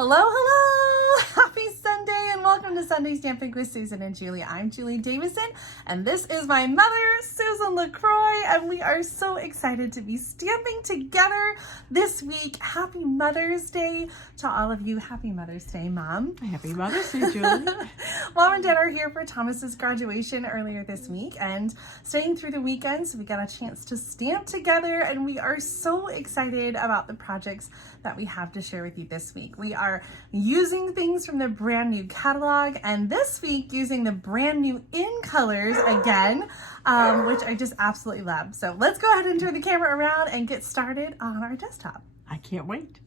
Hello, hello! Happy Sunday and welcome to Sunday Stamping with Susan and Julie. I'm Julie Davison and this is my mother, Susan LaCroix, and we are so excited to be stamping together this week. Happy Mother's Day to all of you. Happy Mother's Day, Mom. Happy Mother's Day, Julie. Mom and Dad are here for Thomas's graduation earlier this week and staying through the weekend, so we got a chance to stamp together, and we are so excited about the projects that we have to share with you this week. We are using things from the brand new catalog, and this week using the brand new in colors again, which I just absolutely love. So let's go ahead and turn the camera around and get started on our desktop. I can't wait.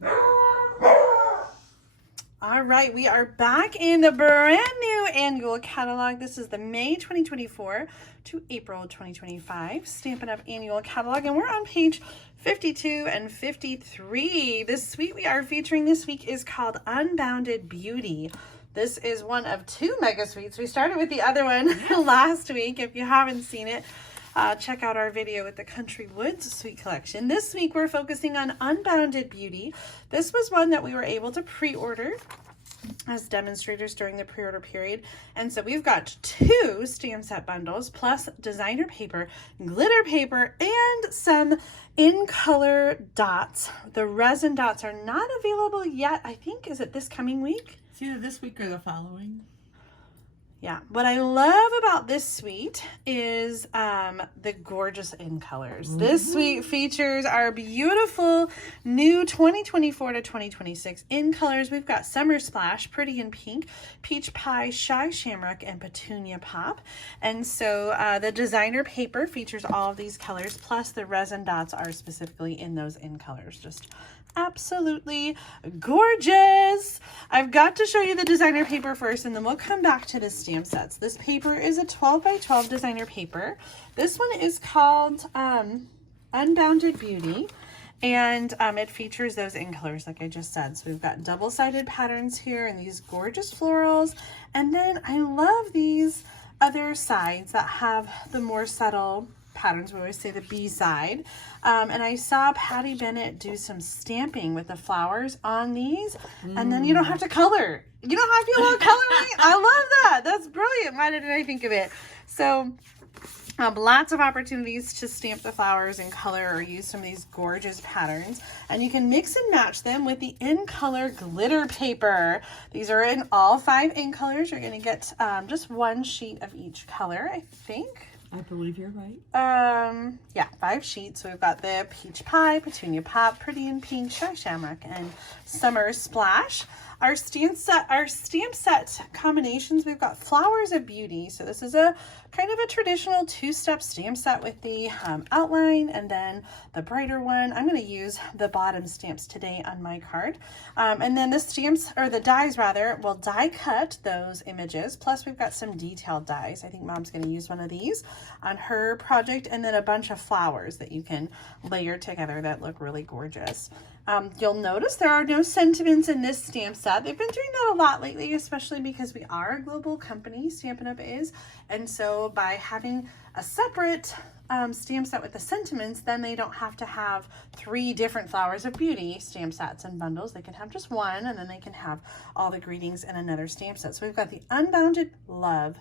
All right, we are back in the brand new annual catalog. This is the May 2024 to April 2025 Stampin' Up! Annual Catalog, and we're on page 52 and 53. This suite we are featuring this week is called Unbounded Beauty. This is one of two mega suites. We started with the other one last week. If you haven't seen it, check out our video with the Country Woods Suite Collection. This week we're focusing on Unbounded Beauty. This was one that we were able to pre-order as demonstrators during the pre-order period, and so we've got two stamp set bundles plus designer paper, glitter paper, and some in color dots. The resin dots are not available yet. I think, is it this coming week? It's either this week or the following. Yeah, what I love about this suite is the gorgeous in colors. This suite features our beautiful new 2024 to 2026 in colors. We've got Summer Splash, Pretty in Pink, Peach Pie, Shy Shamrock, and Petunia Pop. And so the designer paper features all of these colors, plus the resin dots are specifically in those in colors. Just absolutely gorgeous. I've got to show you the designer paper first, and then we'll come back to the stamp sets. This paper is a 12 by 12 designer paper. This one is called Unbounded Beauty, and it features those in colors like I just said. So we've got double-sided patterns here and these gorgeous florals, and then I love these other sides that have the more subtle patterns. We always say the B side. And I saw Patty Bennett do some stamping with the flowers on these, and then you don't have to color. You don't have to do a lot of coloring. I love that. That's brilliant. Why didn't I think of it? So lots of opportunities to stamp the flowers in color or use some of these gorgeous patterns, and you can mix and match them with the in color glitter paper. These are in all 5 in colors. You're going to get just one sheet of each color, I think. I believe you're right. Yeah, 5 sheets. So we've got the Peach Pie, Petunia Pop, Pretty in Pink, Shy Shamrock, and Summer Splash. Our stamp set combinations, we've got Flowers of Beauty. So this is a kind of a traditional 2-step stamp set with the outline and then the brighter one. I'm going to use the bottom stamps today on my card. And then the stamps, or the dies rather, will die cut those images. Plus we've got some detailed dies. I think Mom's going to use one of these on her project, and then a bunch of flowers that you can layer together that look really gorgeous. You'll notice there are no sentiments in this stamp set. They've been doing that a lot lately, especially because we are a global company, Stampin' Up! Is. And so by having a separate stamp set with the sentiments, then they don't have to have 3 different Flowers of Beauty stamp sets and bundles. They can have just one, and then they can have all the greetings in another stamp set. So we've got the Unbounded Love,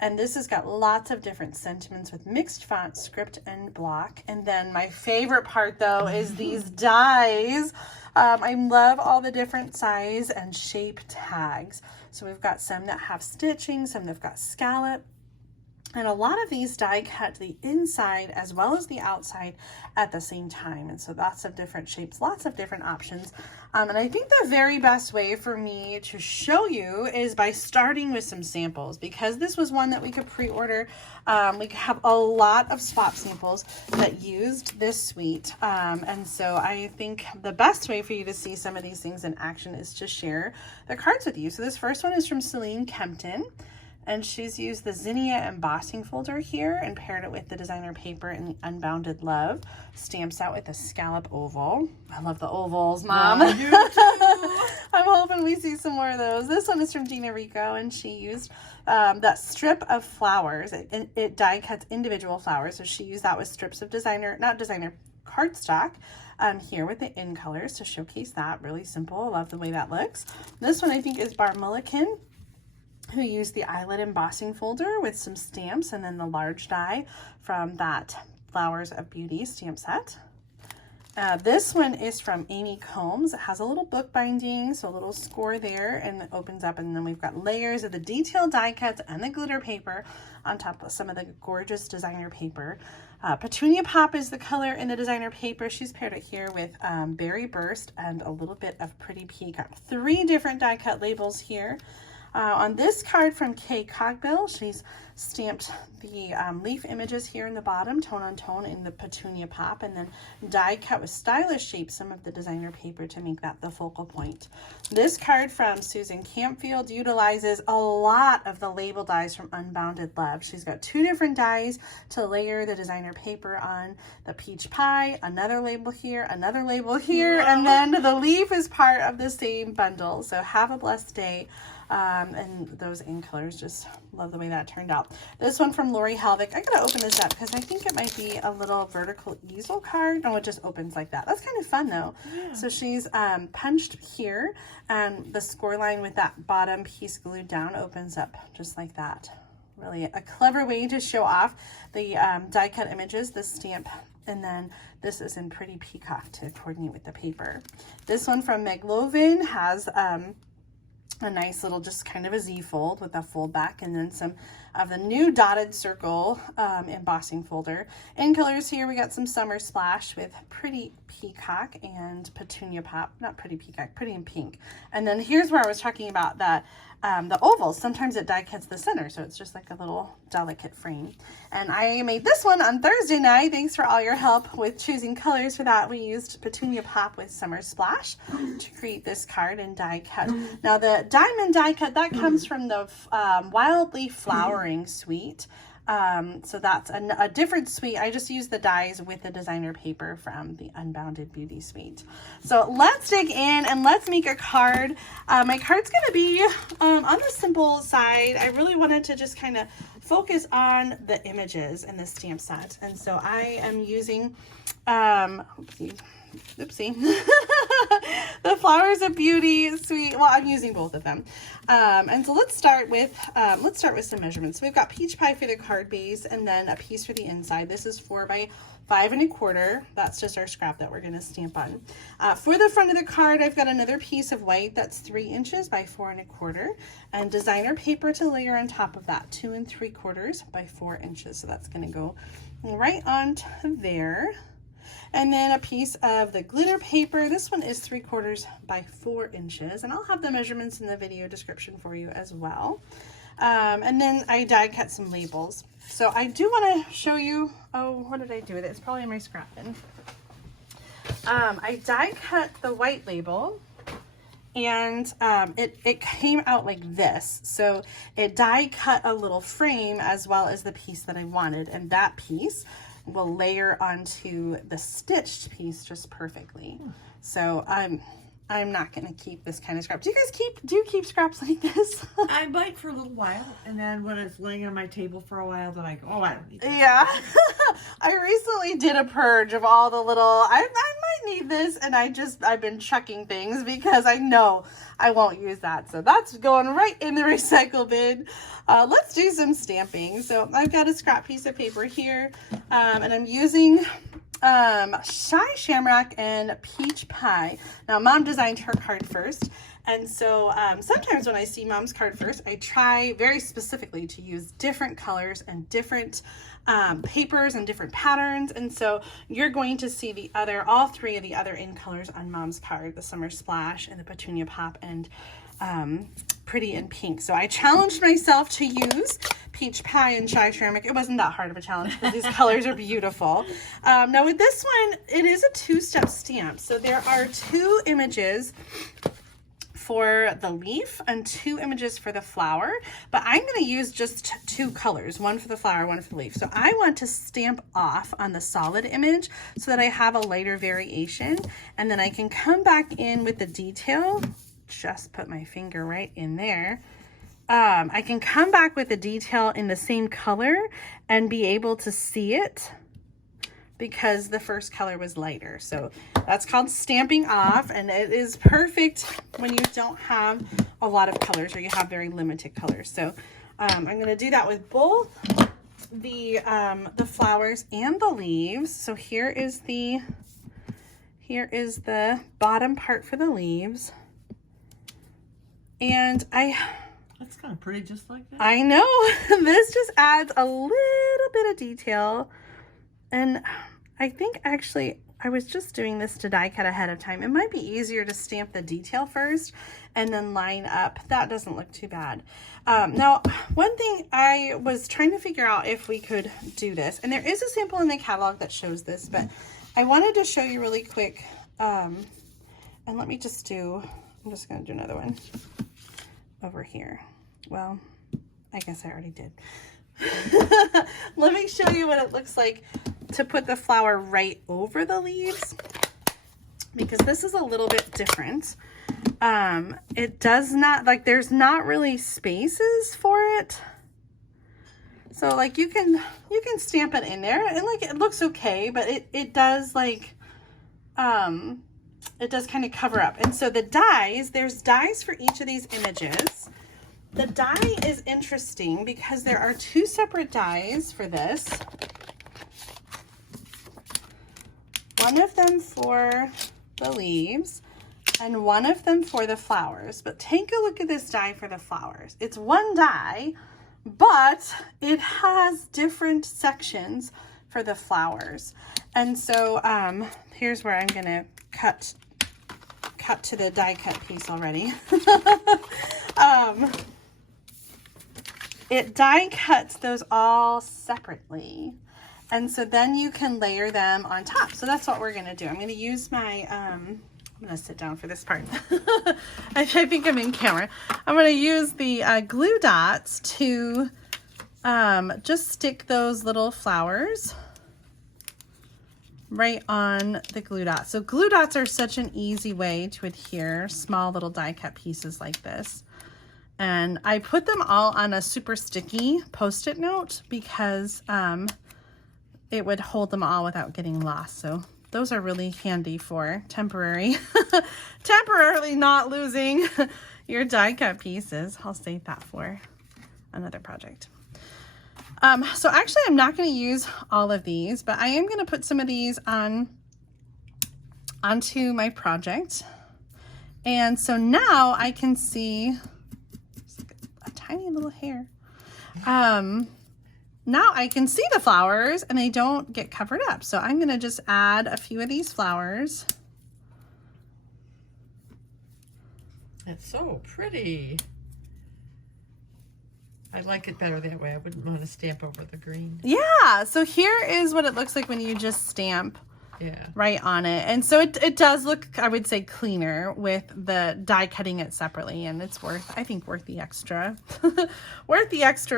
and this has got lots of different sentiments with mixed font, script, and block. And then my favorite part though is these dies. I love all the different size and shape tags. So we've got some that have stitching, some that've got scallop, and a lot of these die cut the inside as well as the outside at the same time. And so lots of different shapes, lots of different options. And I think the very best way for me to show you is by starting with some samples, because this was one that we could pre-order. We have a lot of swap samples that used this suite. And so I think the best way for you to see some of these things in action is to share the cards with you. So this first one is from Celine Kempton, and she's used the Zinnia embossing folder here and paired it with the designer paper and the Unbounded Love stamps out with a scallop oval. I love the ovals, Mom. I do too. I'm hoping we see some more of those. This one is from Gina Rico, and she used that strip of flowers. It die cuts individual flowers, so she used that with strips of cardstock. here with the in colors to showcase that. Really simple. I love the way that looks. This one I think is Bar Mullican, who used the eyelid embossing folder with some stamps and then the large die from that Flowers of Beauty stamp set. This one is from Amy Combs. It has a little book binding, so a little score there, and it opens up, and then we've got layers of the detailed die cuts and the glitter paper on top of some of the gorgeous designer paper. Petunia Pop is the color in the designer paper. She's paired it here with Berry Burst and a little bit of Pretty Peacock. 3 different die cut labels here. On this card from Kay Cogbill, she's stamped the leaf images here in the bottom, tone on tone in the Petunia Pop, and then die cut with stylish shapes some of the designer paper to make that the focal point. This card from Susan Campfield utilizes a lot of the label dies from Unbounded Love. She's got 2 different dies to layer the designer paper on. The peach pie, another label here, and then the leaf is part of the same bundle. So have a blessed day. And those in colors, just love the way that turned out. This one from Lori Helvig. I gotta open this up because I think it might be a little vertical easel card. No, it just opens like that. That's kind of fun though. Yeah. So she's punched here, and the score line with that bottom piece glued down opens up just like that. Really a clever way to show off the die cut images, the stamp, and then this is in Pretty Peacock to coordinate with the paper. This one from Meg Lovin has a nice little just kind of a Z fold with a fold back, and then some of the new dotted circle embossing folder. In colors here we got some Summer Splash with Pretty Peacock and Petunia Pop, not Pretty Peacock, Pretty in Pink. And then here's where I was talking about that the ovals, sometimes it die cuts the center, so it's just like a little delicate frame. And I made this one on Thursday night. Thanks for all your help with choosing colors for that. We used Petunia Pop with Summer Splash to create this card and die cut. Now the diamond die cut, that comes from the Wildly Flowering suite. So that's a different suite. I just used the dies with the designer paper from the Unbounded Beauty Suite. So let's dig in and let's make a card. My card's going to be on the simple side. I really wanted to just kind of focus on the images in the stamp set. And so I am using, oopsie, the Flowers of Beauty Suite. Well, I'm using both of them. And so let's start with some measurements. So we've got peach pie for the card base, and then a piece for the inside. This is 4 by 5 1/4. That's just our scrap that we're going to stamp on. For the front of the card, I've got another piece of white that's 3 inches by 4 1/4, and designer paper to layer on top of that, 2 3/4 by 4 inches. So that's going to go right onto there. And then a piece of the glitter paper. This one is 3/4 by 4 inches, and I'll have the measurements in the video description for you as well. And then I die cut some labels. So I do want to show you, what did I do with it? It's probably in my scrap bin. I die cut the white label, and it came out like this. So it die cut a little frame as well as the piece that I wanted, and that piece will layer onto the stitched piece just perfectly. So I'm not going to keep this kind of scrap. Do you guys keep scraps like this? I might for a little while, and then when it's laying on my table for a while, then I go, oh, I don't need that. Yeah. I recently did a purge of all the little, I might need this, and I've been chucking things because I know I won't use that. So that's going right in the recycle bin. Let's do some stamping. So I've got a scrap piece of paper here, and I'm using Shamrock and Peach Pie. Now, Mom designed her card first, and so sometimes when I see Mom's card first, I try very specifically to use different colors and different papers and different patterns. And so you're going to see all 3 of the other in colors on Mom's card: the Summer Splash and the Petunia Pop and Pretty in Pink. So I challenged myself to use Peach Pie and Shamrock. It wasn't that hard of a challenge because these colors are beautiful. Now with this one, it is a 2-step stamp. So there are 2 images for the leaf and 2 images for the flower, but I'm going to use just 2 colors, one for the flower, one for the leaf. So I want to stamp off on the solid image so that I have a lighter variation, and then I can come back in with the detail. Just put my finger right in there. I can come back with the detail in the same color and be able to see it because the first color was lighter. So that's called stamping off, and it is perfect when you don't have a lot of colors or you have very limited colors. So I'm going to do that with both the flowers and the leaves. So here is the bottom part for the leaves. And that's kind of pretty, just like that. I know. This just adds a little bit of detail. And I think actually I was just doing this to die cut ahead of time. It might be easier to stamp the detail first and then line up. That doesn't look too bad. Now, one thing I was trying to figure out if we could do this, and there is a sample in the catalog that shows this, but I wanted to show you really quick. And let me just I'm just going to do another one over here. Well, I guess I already did. Let me show you what it looks like to put the flower right over the leaves, because this is a little bit different. It does not, like, there's not really spaces for it. So like you can stamp it in there and like it looks okay, but it does like it does kind of cover up. And so the dies, there's dies for each of these images. The die is interesting because there are two separate dies for this. One of them for the leaves and one of them for the flowers. But take a look at this die for the flowers. It's one die, but it has different sections for the flowers. And so here's where I'm gonna cut to the die cut piece already. It die cuts those all separately. And so then you can layer them on top. So that's what we're gonna do. I'm gonna use my, I'm gonna sit down for this part. I think I'm in camera. I'm gonna use the glue dots to just stick those little flowers right on the glue dots. So glue dots are such an easy way to adhere small little die cut pieces like this. And I put them all on a super sticky Post-it note because it would hold them all without getting lost. So those are really handy for temporarily not losing your die cut pieces. I'll save that for another project. So actually I'm not going to use all of these, but I am going to put some of these onto my project. And so now I can see a tiny little hair. Now I can see the flowers and they don't get covered up. So I'm going to just add a few of these flowers. That's so pretty. I like it better that way. I wouldn't want to stamp over the green. Yeah, so here is what it looks like when you just stamp right on it. And so it does look, I would say, cleaner with the die cutting it separately, and it's I think worth the extra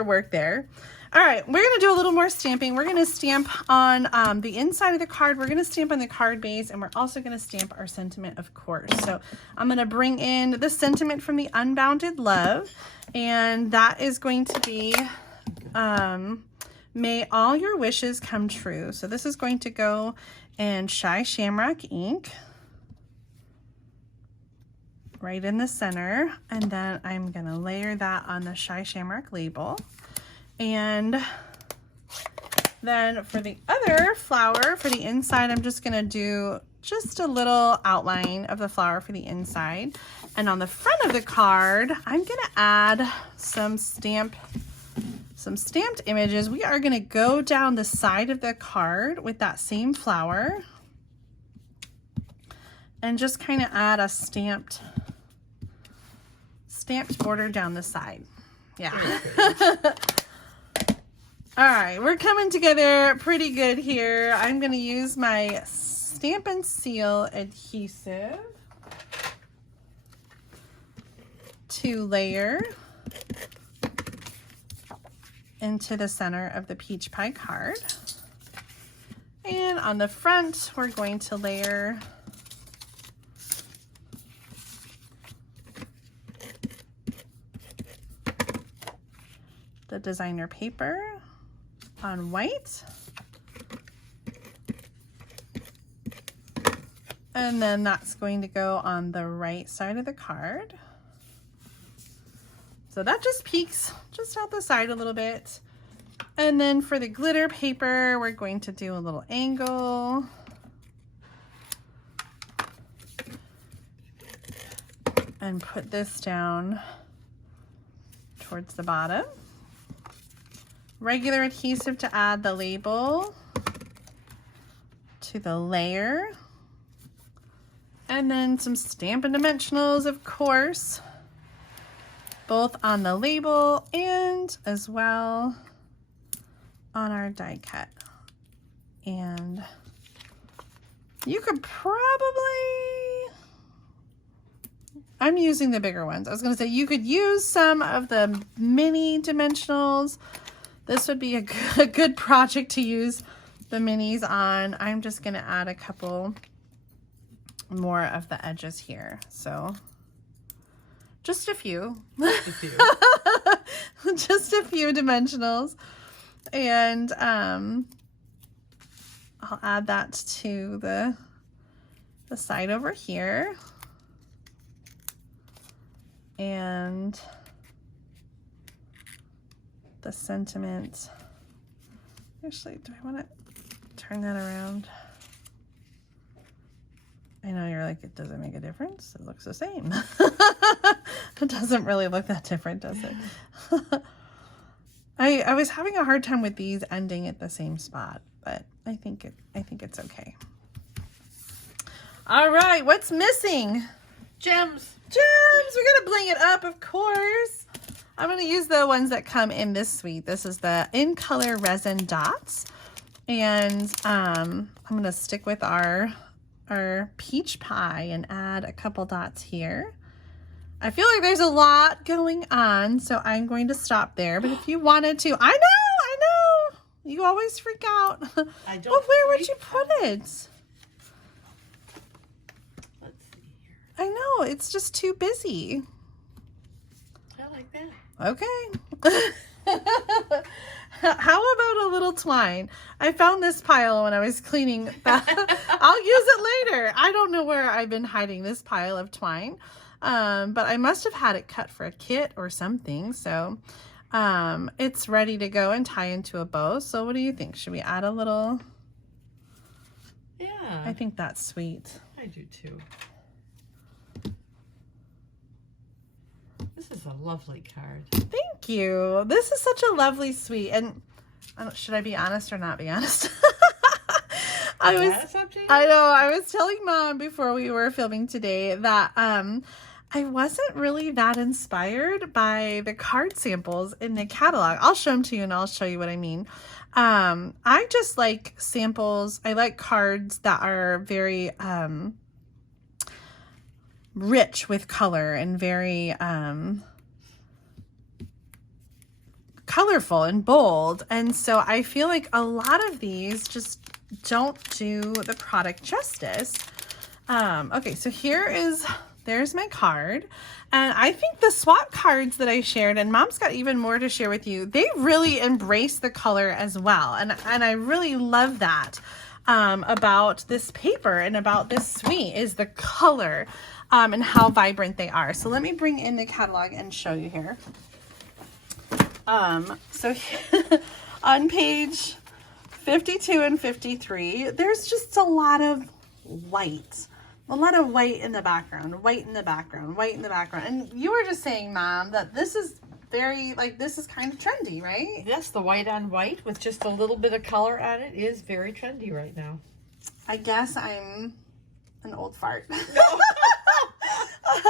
work there. All right, we're gonna do a little more stamping. We're gonna stamp on the inside of the card. We're gonna stamp on the card base, and we're also gonna stamp our sentiment, of course. So I'm gonna bring in the sentiment from the Unbounded Love, and that is going to be, may all your wishes come true. So this is going to go in Shamrock ink, right in the center, and then I'm gonna layer that on the Shamrock label. And then for the other flower, for the inside, I'm just gonna do just a little outline of the flower for the inside. And on the front of the card, I'm gonna add some stamped images. We are gonna go down the side of the card with that same flower and just kind of add a stamped border down the side. Yeah. All right, we're coming together pretty good here. I'm gonna use my Stamp and Seal adhesive to layer into the center of the peach pie card. And on the front, we're going to layer the designer paper on white. And then that's going to go on the right side of the card. So that just peeks just out the side a little bit. And then for the glitter paper, we're going to do a little angle. And put this down towards the bottom. Regular adhesive to add the label to the layer. And then some Stampin' Dimensionals, of course, both on the label and as well on our die cut. And you could probably, I'm using the bigger ones. I was gonna say you could use some of the mini dimensionals. This would be a good project to use the minis on. I'm just gonna add a couple more of the edges here. So just a few. Just a few dimensionals. And I'll add that to the side over here. And the sentiment. Actually, do I want to turn that around? I know you're like, it doesn't make a difference. It looks the same. It doesn't really look that different, does it? I was having a hard time with these ending at the same spot, but I think it's okay. All right, what's missing? Gems. Gems. We're gonna bling it up, of course. I'm gonna use the ones that come in this suite. This is the In Color Resin Dots, and I'm gonna stick with our peach pie and add a couple dots here. I feel like there's a lot going on, so I'm going to stop there. But if you wanted to, I know, you always freak out. I don't. But where would you put it? Let's see here. I know, it's just too busy. I like that. Okay. How about a little twine? I found this pile when I was cleaning. I'll use it later. I don't know where I've been hiding this pile of twine. But I must have had it cut for a kit or something. So it's ready to go and tie into a bow. So what do you think? Should we add a little? Yeah. I think that's sweet. I do too. This is a lovely card. Thank you. This is such a lovely suite. And should I be honest or not be honest? I was telling Mom before we were filming today that I wasn't really that inspired by the card samples in the catalog. I'll show them to you and I'll show you what I mean. I just like samples. I like cards that are very rich with color and very colorful and bold. And so I feel like a lot of these just don't do the product justice. Okay, so there's my card. And I think the swap cards that I shared, and Mom's got even more to share with you, they really embrace the color as well. And I really love that about this paper and about this suite is the color and how vibrant they are. So let me bring in the catalog and show you here. So on page 52 and 53, there's just a lot of white. A lot of white in the background, white in the background, white in the background. And you were just saying, Mom, that this is very, this is kind of trendy, right? Yes, the white on white with just a little bit of color on it is very trendy right now. I guess I'm an old fart. No.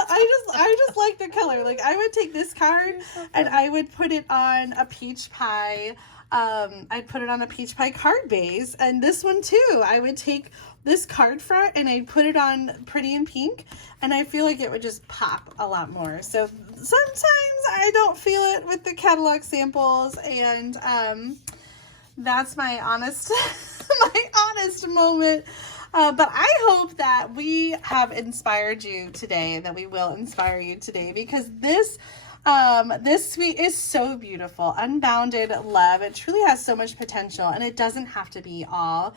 I just like the color. Like, I would take this card and I would put it on a peach pie. I'd put it on a peach pie card base, and this one too. I would take this card front and I'd put it on Pretty in Pink, and I feel like it would just pop a lot more. So sometimes I don't feel it with the catalog samples, and that's my honest moment. But I hope that we have inspired you today, and that we will inspire you today, because this suite is so beautiful. Unbounded love. It truly has so much potential, and it doesn't have to be all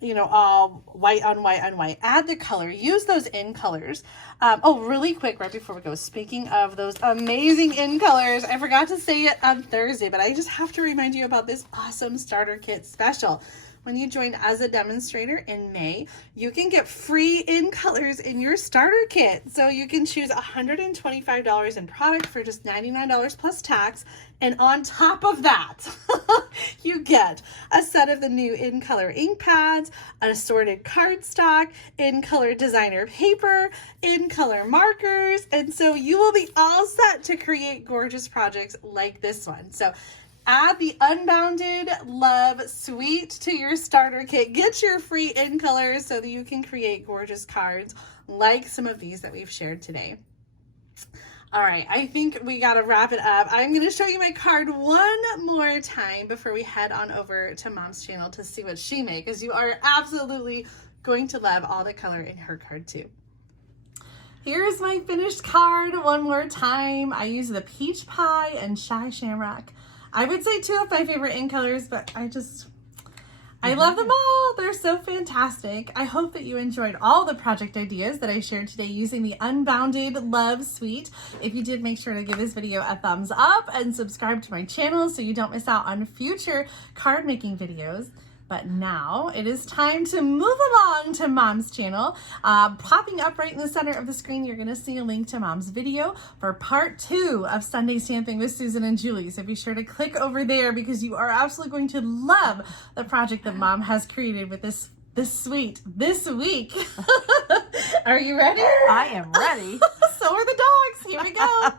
you know, all white on white on white. Add the color. Use those in colors. Oh, really quick, right before we go, speaking of those amazing in colors, I forgot to say it on Thursday, but I just have to remind you about this awesome starter kit special. When you join as a demonstrator in May, you can get free in colors in your starter kit. So you can choose $125 in product for just $99 plus tax. And on top of that, you get a set of the new in color ink pads, an assorted cardstock, in color designer paper, in color markers. And so you will be all set to create gorgeous projects like this one. So add the Unbounded Love Suite to your starter kit. Get your free in colors so that you can create gorgeous cards like some of these that we've shared today. All right, I think we got to wrap it up. I'm going to show you my card one more time before we head on over to Mom's channel to see what she made, because you are absolutely going to love all the color in her card too. Here's my finished card one more time. I use the Peach Pie and Shamrock. I would say two of my favorite in colors, but I love them all. They're so fantastic. I hope that you enjoyed all the project ideas that I shared today using the Unbounded Love Suite. If you did, make sure to give this video a thumbs up and subscribe to my channel so you don't miss out on future card making videos. But now it is time to move along to Mom's channel. Popping up right in the center of the screen, you're going to see a link to Mom's video for part 2 of Sunday Stamping with Susan and Julie. So be sure to click over there because you are absolutely going to love the project that Mom has created with this suite this week. Are you ready? I am ready. So are the dogs. Here we go.